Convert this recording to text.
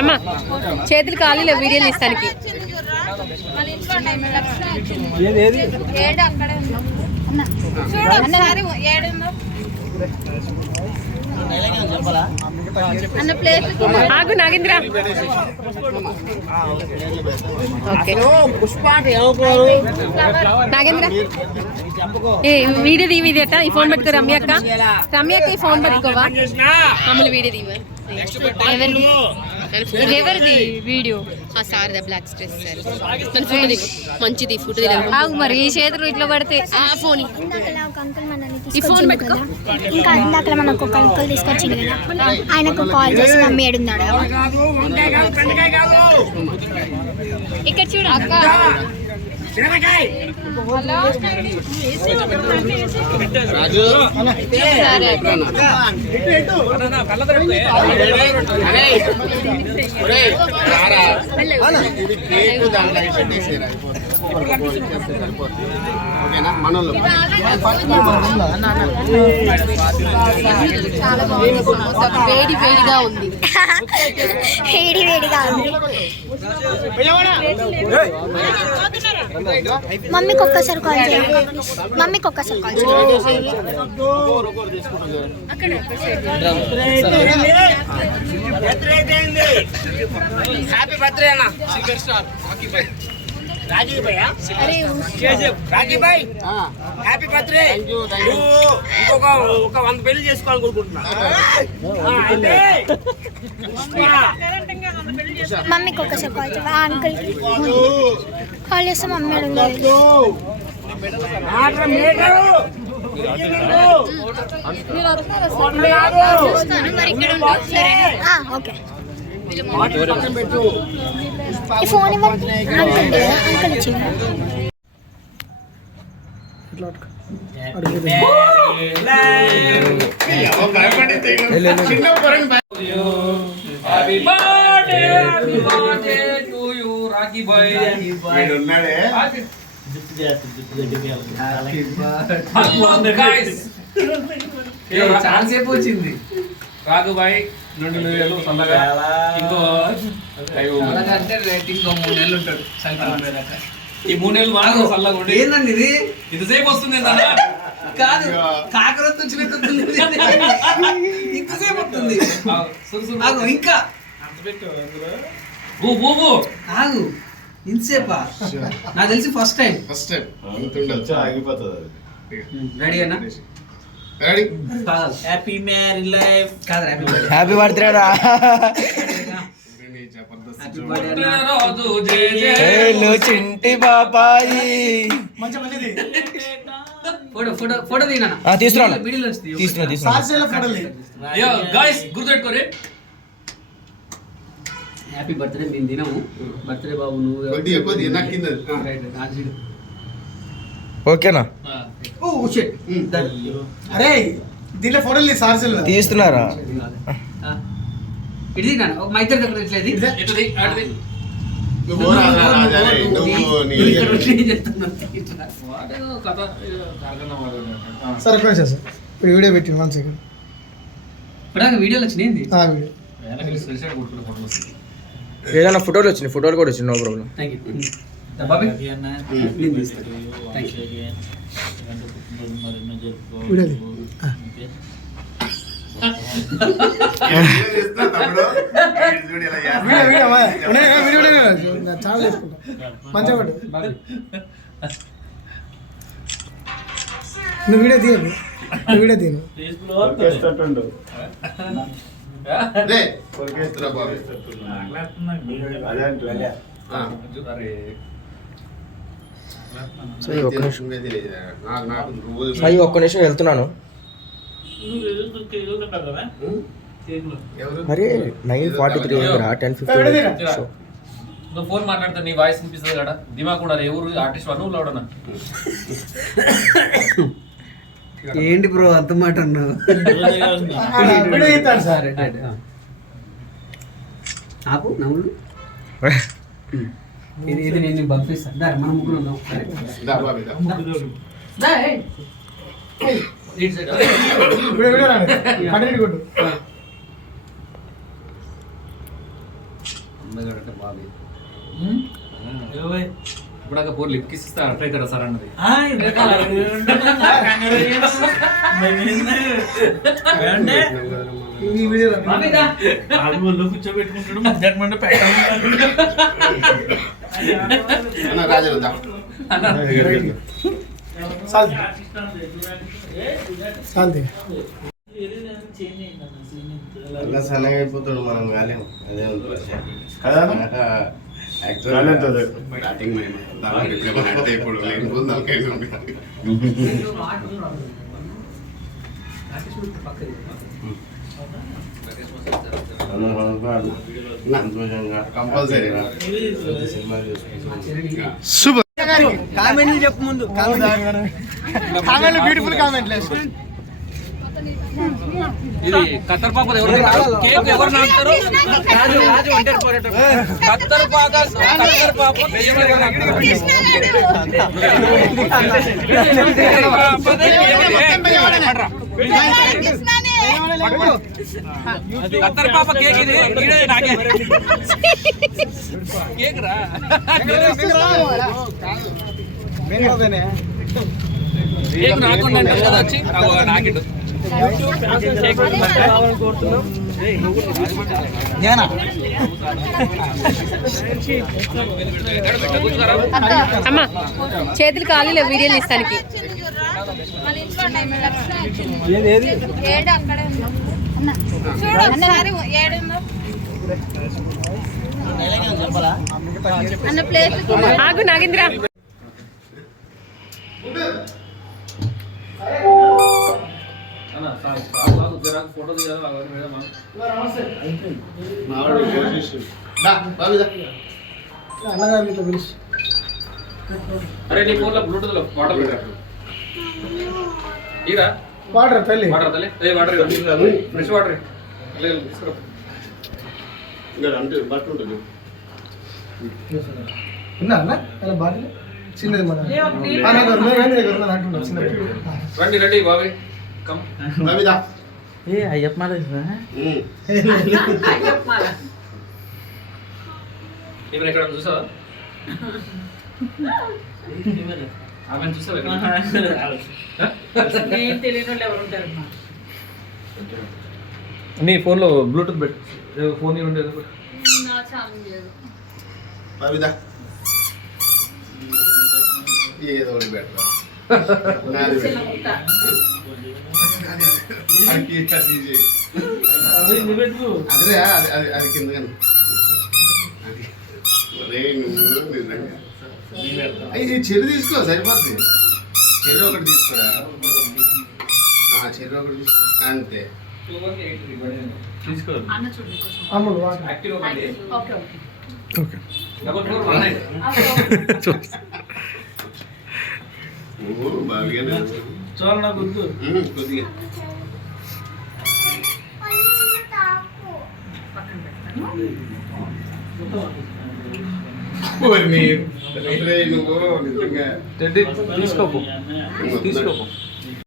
అమ్మా చేతులు ఖాళీలో వీడియోలు ఇస్తానికి. ఆగు నాగేంద్ర. నాగేంద్ర వీడియో తీవిదేట. ఈ ఫోన్ పెట్టుకో రమ్యక్క. రమ్యక్క ఈ ఫోన్ పెట్టుకోవా. మమ్మల్ని వీడియో తీవ. ఎవరిది వీడియో? సార్ బ్లాక్ స్ట్రెస్ సార్. నన్ను ఫోటో దిగు. మంచిది ఫోటో దిగు. ఆగు మరి ఈ చేతులు ఇట్లా పడితే ఆ ఫోన్ ఈ ఫోన్ పెట్టుకో. ఇంకా ఇందాక మనకు ఒక అంకుల్ తీసుకొచ్చింది కదా, ఆయనకు కాల్ చేసి మమ్మీ ఏడున్నాడు. ఇక్కడ చూడు అక్క. వేడి వేడిగా ఉంది. వేడి వేడిగా ఉంది. మమ్మీకి ఒక్కసారి కాల్ చేయాలి. మమ్మీకి ఒక్కసారి కాల్ చేయాలి. హ్యాపీ బర్త్డే అన్న. రాజీ భాయ్ హ్యాపీ బర్త్డే. ఇంకొక 100 పెళ్లి చేసుకోవాలనుకుంటున్నా. మమ్మీకి ఒక్కసారి కాల్ చేయాలి. ఆ అంకుల్కి కాల్ చేస్తే మమ్మీ అడుగుతారు. ఓకే ఈ ఫోన్ ఇవ్వండి. అంకుల్ ఇచ్చింది. చాలా సేపు వచ్చింది. రాఘుబాయ్ 2,000 సొంతగా. ఇంకో అంటే ఇంకో 3 నెలలు ఉంటాడు. ఈ 3 నెలలు మాత్రం చల్లగా ఉండి. ఏందండి ఇది ఇంతసేపు వస్తుంది? కాదు కాకరొత్త వచ్చినట్టు ఇంతసేపు వస్తుంది. ఇంకా ఆగు. ఇంతసేపా? నాకు తెలిసి ఫస్ట్ టైం. రెడీ అన్నా? హ్యాపీ మ్యారీ లైఫ్ కాదు, హ్యాపీ బర్త్డే రా. చింటి బాబాయి ఫోటో తీసుకురా. గుర్తుపెట్టుకోరే. Happy birthday. మేము తినము బర్త్డే బాబు. నువ్వు ఓకేనా? అరే దీంట్లో ఫోటోలు తీస్తున్నారా? ఇది మా ఇద్దరు దగ్గర సరే సార్ ఇప్పుడు వీడియో పెట్టి 1 సెకండ్. ఇప్పుడు వీడియోలు వచ్చినాయి. ఏదైనా ఫోటోలు వచ్చినాయి. ఫోటోలు కూడా వచ్చినాయి. No problem. చాలా చేసుకుంటా మంచిగా పడు. నువ్వు వీడియో తీయను. వీడియో తీయను. ఒక్క నిమిషం వెళ్తున్నాను. అరే 9:43 అయిందిరా. 10:50 నువ్వు ఫోన్ మాట్లాడతా నీ వాయిస్ వినిపిస్తుంది కదా. దిమాగ్ కూడా ఎవరు ఆర్టిస్ట్ వన్ లోడనా? ఏంటి బ్రో అంత మాట అన్నావు? ఆపు నవ్వులు. ఇది నేను పంపిస్తాను దా మన ముగ్గురు ఉందాం ఒకసారి దా ఏయ్. వీడియో వీడియో రాండి కంటిన్యూ కొట్టు అందగడట బాబీ ఇప్పుడు పూర్ లిప్ ఇస్తా అట్లా ఇక్కడ సార్ అన్నది ఈ వీడియో రాండి కూర్చోబెట్టుకుంటాడు మధ్యాహ్నం శాంతి సన్నగా అయిపోతాడు మనం కాలేము అదే ఉంది స్టార్టింగ్ ఇప్పుడు లేకపోతే తలకైనా సంతోషంగా కంపల్సరీగా సినిమా చూసుకుంటాం. కామెంట్లు చెప్పు ముందు కామెంట్లు బ్యూటిఫుల్ కామెంట్లు ఇది కత్తర్ పాప ఎవరు తింటారు? కేక్ ఎవరు నాకుతారు? కత్తర్ పాప బియ్యం ఎవరు నాకుతారు? కత్తర్ పాప కేక్ ఇది ఈడే నాకే కేక్ రా కేక్ నాకుండా కదా వచ్చి నాకిడు అమ్మా చేతులు ఖాళీ లేవు వీడియోలు ఇస్తానికి. ఆగు నాగేంద్ర ఫోటో అన్నగారితో పిలిచి అరే నీ ఫోన్లో బ్లూటూత్ లో వాటర్ పెట్టారు ఈరా వాటర్ తల్లి వాటర్ తల్లి ఏ వాటర్ ఫ్రెష్ వాటర్ తీసుకురా ఉన్నా అన్న అలా బాటిల్ చిన్నది మన రండి రండి బాబాయ్ కమ్ అయ్యప్ప మాల ఈమెను ఎక్కడ చూసావా ఆమెను చూసావా నీ ఫోన్లో బ్లూటూత్ పెట్టు ఫోన్ ఉండేది ఏదో ఒకటి బెటర్ అదే అది కింద ఇది చెరు తీసుకో సరిపోద్ది చెరు ఒకటి తీసుకోరా చెరు ఒకటి తీసుకో అంతే అమ్ములు వాటర్ యాక్టివ్ అవ్వండి ఓకే డబుల్ 4 1 బాగా చాలా నాకు వద్దు కొద్దిగా నువ్వు నిజంగా తీసుకోపో